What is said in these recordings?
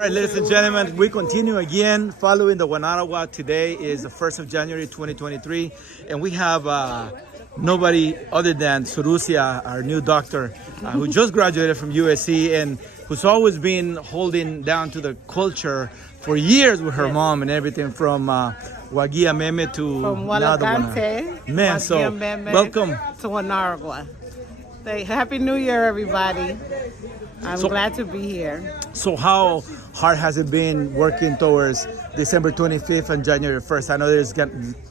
All right, ladies and gentlemen, we continue again following the Wanaragua. Today is the 1st of January 2023, and we have nobody other than Surusia, our new doctor, who just graduated from USC and who's always been holding down to the culture for years with her mom and everything from Wagia Meme to from now the Walagante, Man, so welcome to Wanaragua. Happy New Year, everybody. I'm glad to be here. So how hard has it been working towards December 25th and January 1st? I know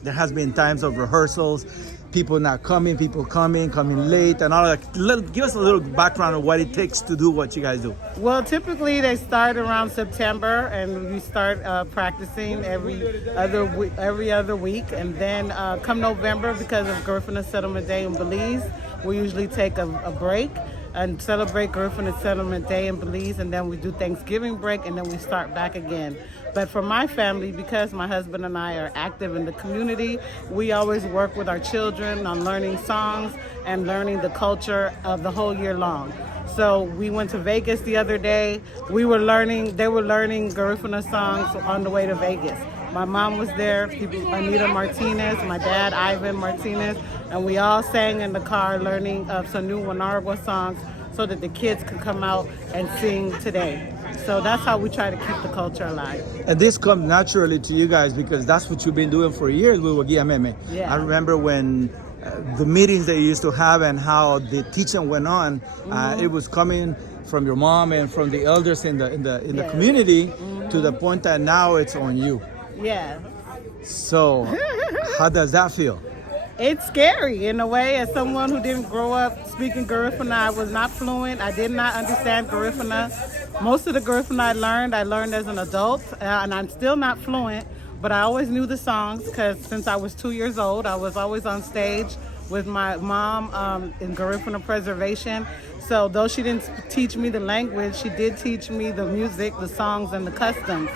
there has been times of rehearsals, people not coming, people coming late, and all that. Give us a little background of what it takes to do what you guys do. Well, typically they start around September, and we start practicing every other week, and then come November, because of Garifuna Settlement Day in Belize, we usually take a break and celebrate Garifuna Settlement Day in Belize, and then we do Thanksgiving break, and then we start back again. But for my family, because my husband and I are active in the community, we always work with our children on learning songs and learning the culture of the whole year long. So we went to Vegas the other day. They were learning Garifuna songs on the way to Vegas. My mom was there, Anita Martinez, my dad, Ivan Martinez, and we all sang in the car learning some new Wanaragua songs so that the kids could come out and sing today. So that's how we try to keep the culture alive. And this comes naturally to you guys because that's what you've been doing for years with Wagia Meme. Yeah. I remember when the meetings that you used to have and how the teaching went on, it was coming from your mom and from the elders in the community to the point that now it's on you. Yeah. So, how does that feel? It's scary in a way. As someone who didn't grow up speaking Garifuna, I was not fluent. I did not understand Garifuna. Most of the Garifuna I learned as an adult, and I'm still not fluent, but I always knew the songs because since I was 2 years old, I was always on stage with my mom in Garifuna preservation. So though she didn't teach me the language, she did teach me the music, the songs, and the customs.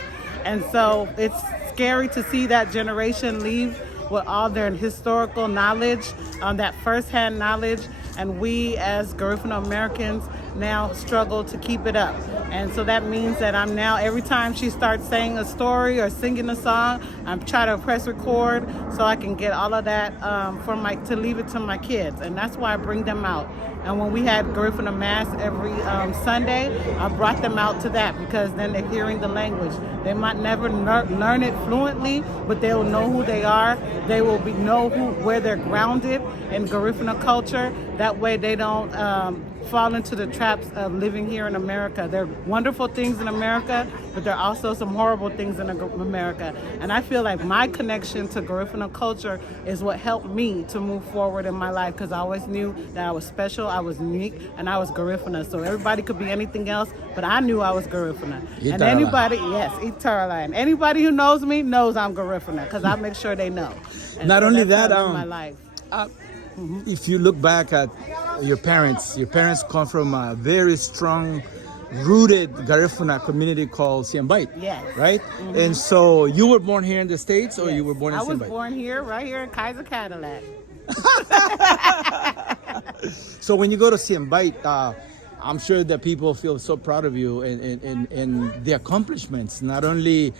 And so it's scary to see that generation leave with all their historical knowledge, that firsthand knowledge, and we as Garifuna Americans now struggle to keep it up. And so that means that I'm now, every time she starts saying a story or singing a song, I'm trying to press record so I can get all of that to leave it to my kids. And that's why I bring them out. And when we had Garifuna Mass every Sunday, I brought them out to that because then they're hearing the language. They might never learn it fluently, but they will know who they are. They will know where they're grounded in Garifuna culture. That way they don't fall into the traps of living here in America. There are wonderful things in America, but there are also some horrible things in America. And I feel like my connection to Garifuna culture is what helped me to move forward in my life because I always knew that I was special, I was unique, and I was Garifuna. So everybody could be anything else, but I knew I was Garifuna. And anybody, Itaralan. Anybody who knows me knows I'm Garifuna because I make sure they know. And Not so only that's that, how I live my life. If you look back at your parents come from a very strong rooted Garifuna community called Siambite, Yes. right? And so you were born here in the States or Yes. you were born in Siambite? I was born here, right here in Kaiser Cadillac. So when you go to Siambite, I'm sure that people feel so proud of you and the accomplishments, not only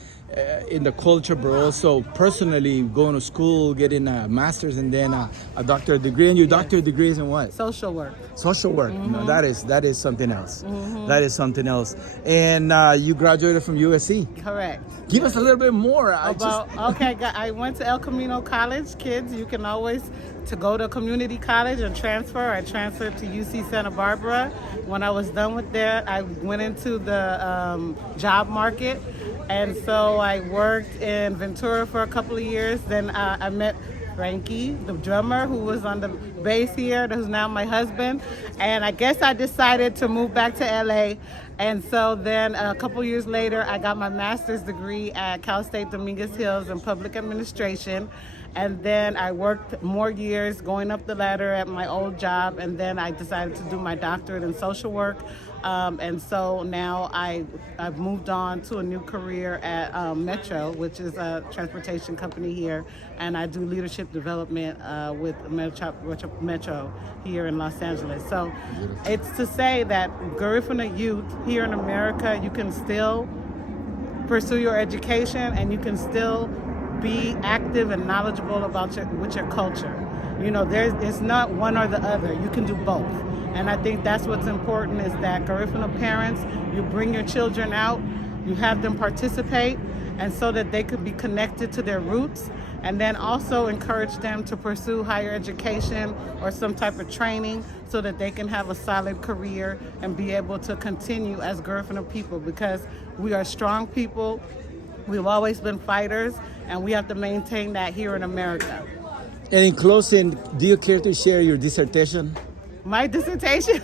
in the culture, but also personally going to school, getting a master's and then a doctorate degree. And your doctorate degree is in what? Social work. Social work. No, that is something else. That is something else. And you graduated from USC. Correct. Give us a little bit more. I went to El Camino College. Kids, you can always to go to community college and transfer. I transferred to UC Santa Barbara. When I was done with that, I went into the job market. And so I worked in Ventura for a couple of years. Then I met Frankie, the drummer, who was on the bass here, who's now my husband. And I guess I decided to move back to LA. And so then a couple years later, I got my master's degree at Cal State Dominguez Hills in public administration. And then I worked more years going up the ladder at my old job. And then I decided to do my doctorate in social work. And so now I've moved on to a new career at Metro, which is a transportation company here. And I do leadership development with Metro here in Los Angeles. So it's to say that Garifuna youth here in America, you can still pursue your education, and you can still be active and knowledgeable about your culture. You know, it's not one or the other. You can do both. And I think that's what's important, is that Garifuna parents, you bring your children out, you have them participate, and so that they could be connected to their roots, and then also encourage them to pursue higher education or some type of training so that they can have a solid career and be able to continue as Garifuna people, because we are strong people. We've always been fighters, and we have to maintain that here in America. And in closing, do you care to share your dissertation? My dissertation?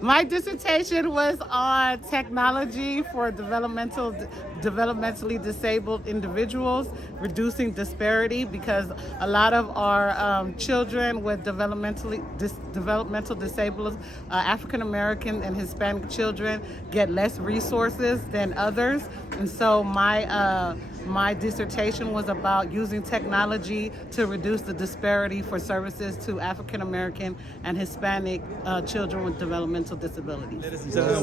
My dissertation was on technology for developmentally disabled individuals, reducing disparity, because a lot of our children with developmental disabled African American and Hispanic children get less resources than others. And so my dissertation was about using technology to reduce the disparity for services to African American and Hispanic children with developmental disabilities.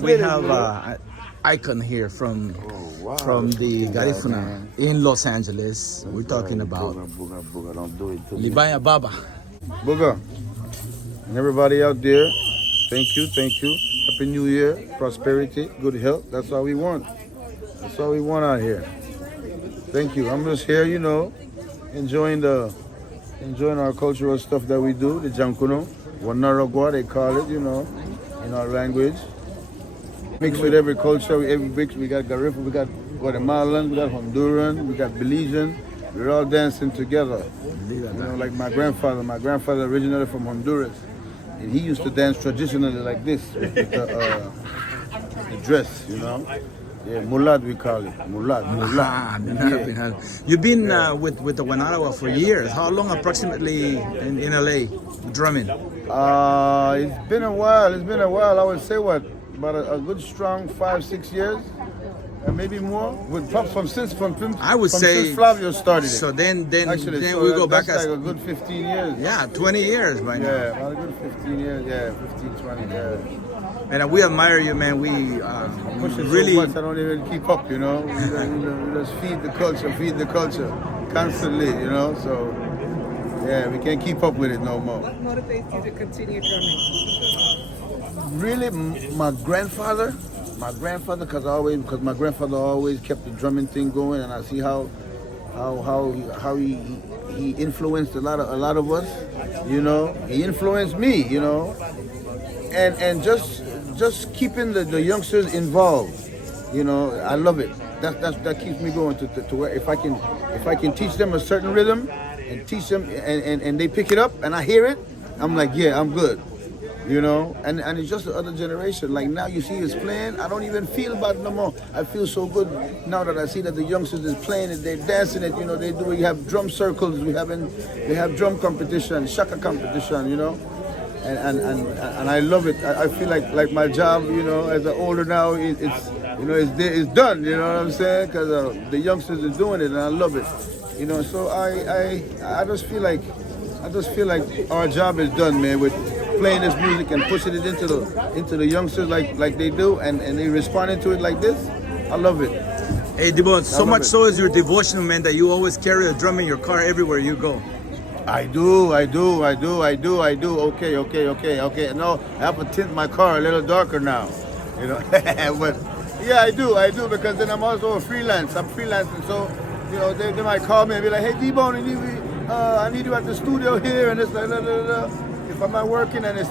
We have an icon here from the Garifuna in Los Angeles. We're talking about Booga, don't do it to me. Libaya Baba. Booga, and everybody out there, thank you. Happy New Year, prosperity, good health. That's all we want. That's all we want out here. Thank you. I'm just here, you know, enjoying our cultural stuff that we do, the Jankuno, Wanaragua, they call it, you know, in our language. Mixed with every culture, we got Garifuna, we got Guatemalan, we got Honduran, we got Belizean. We're all dancing together. You know, like my grandfather originally from Honduras, and he used to dance traditionally like this with the dress, you know. Yeah, mulad we call it. Mulad. Yeah. You've been with the Wanaragua for years. How long approximately in LA drumming? It's been a while. I would say about a good strong 5-6 years, and maybe more. Since Flavio started it. So then Actually, we so go back that's as like a good 15 years. yeah, 20 years by now. Yeah, about a good 15 years. Yeah, 15, 20 years. And we admire you, man. We Push it really. so much I don't even keep up, you know. We just feed the culture constantly, you know. So yeah, we can't keep up with it no more. What motivates you to continue drumming? Really, my grandfather, because my grandfather always kept the drumming thing going, and I see how he influenced a lot of us, you know. He influenced me, you know, and just keeping the youngsters involved, you know. I love it. That keeps me going to where if I can teach them a certain rhythm and teach them and they pick it up and I hear it, I'm like, yeah, I'm good. You know, and it's just the other generation. Like now you see us playing, I don't even feel about it no more. I feel so good now that I see that the youngsters is playing it, they're dancing it, you know, we have drum circles, we have drum competition, shaka competition, you know. And I love it. I feel like my job, you know, as an older now, it's done, you know what I'm saying? Because the youngsters are doing it and I love it. You know, so I just feel like our job is done, man, with playing this music and pushing it into the youngsters like they do, and they responding to it like this. I love it. Hey, Debo, so much so is your devotion, man, that you always carry a drum in your car everywhere you go. I do. Okay. No, I have to tint my car a little darker now, you know. But yeah, I do because then I'm also a freelance. I'm freelancing, so you know they might call me and be like, hey, Debo, I need you at the studio here, and it's like, if I'm not working and it's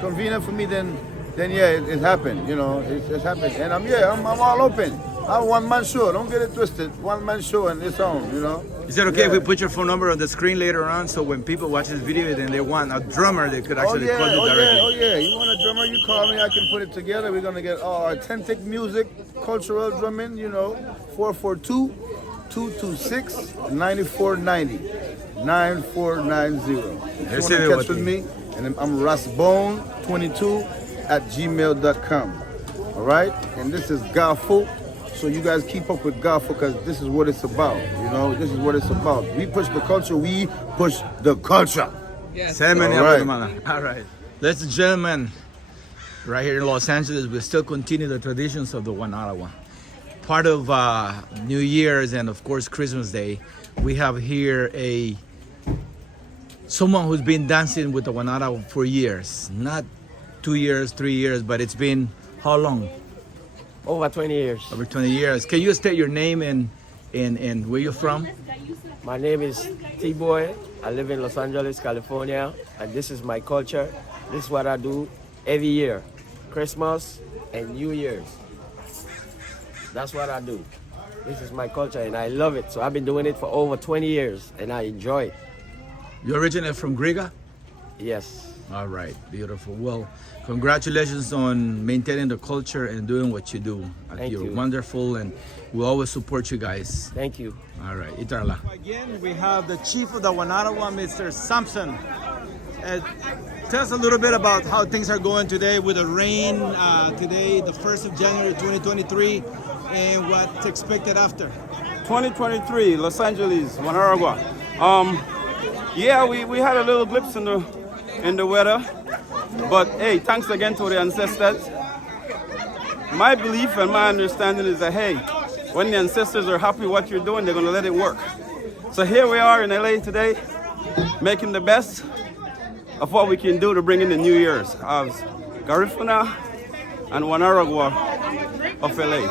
convenient for me, then yeah, it happened. You know, it's happened, and I'm all open. I'm a one-man show. Don't get it twisted. One-man show and it's on. You know. Is it okay if we put your phone number on the screen later on, so when people watch this video and they want a drummer, they could actually call you directly? Oh yeah. You want a drummer? You call me. I can put it together. We're gonna get authentic music, cultural drumming. You know, 442-226-9490. 9490. If you want to catch with me, and I'm rasbone22@gmail.com. All right, and this is Gahfu. So you guys keep up with Gahfu because this is what it's about. You know, this is what it's about. We push the culture. We push the culture. Yes. All right. Ladies and gentlemen, right here in Los Angeles, we still continue the traditions of the Wanaragua. part of New Year's and of course Christmas Day, we have here someone who's been dancing with the Wanaragua for years, not 2 years, 3 years, but it's been how long? Over 20 years. Over 20 years. Can you state your name and where you're from? My name is T-Boy. I live in Los Angeles, California, and this is my culture. This is what I do every year, Christmas and New Year's. That's what I do. This is my culture, and I love it. So I've been doing it for over 20 years, and I enjoy it. You originally from Griga? Yes. All right, beautiful. Well, congratulations on maintaining the culture and doing what you do. Thank You're you. wonderful, and we'll always support you guys. Thank you. All right, Itarla. Again, we have the chief of the Wanaragua, Mr. Sampson. Tell us a little bit about how things are going today with the rain today, the 1st of January 2023, and what's expected after. 2023, Los Angeles, Wanaragua. Yeah, we had a little glimpse in the weather, but hey, thanks again to the ancestors. My belief and my understanding is that hey, when the ancestors are happy with what you're doing, they're gonna let it work. So here we are in LA today, making the best of what we can do to bring in the New Year's as Garifuna and Wanaragua of LA.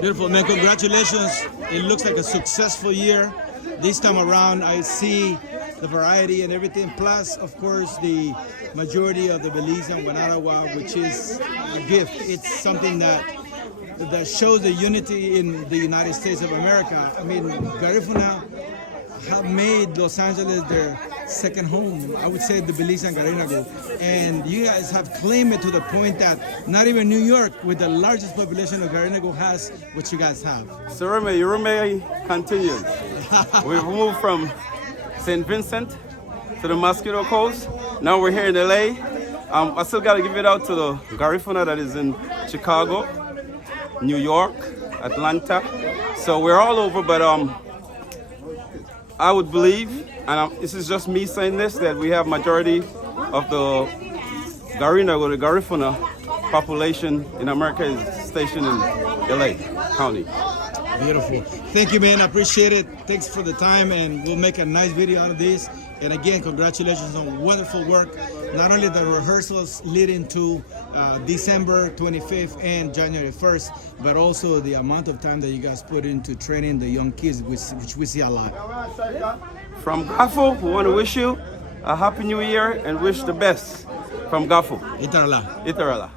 Beautiful, man. Congratulations. It looks like a successful year. This time around, I see the variety and everything, plus, of course, the majority of the Belize and Wanaragua, which is a gift. It's something that shows the unity in the United States of America. I mean, Garifuna have made Los Angeles their second home. I would say the Belize and Garifuna. And you guys have claimed it to the point that not even New York, with the largest population of Garifuna, has what you guys have. So Remy continues. We've moved from St. Vincent to the Mosquito Coast. Now we're here in LA. I still got to give it out to the Garifuna that is in Chicago, New York, Atlanta. So we're all over, but I would believe, and this is just me saying this, that we have majority of the Garifuna population in America is stationed in LA County. Beautiful. Thank you, man. I appreciate it. Thanks for the time, and we'll make a nice video out of this. And again, congratulations on wonderful work. Not only the rehearsals leading to December 25th and January 1st, but also the amount of time that you guys put into training the young kids, which we see a lot. From Gahfu, we want to wish you a happy new year and wish the best from Gahfu. Itarla. Itarala.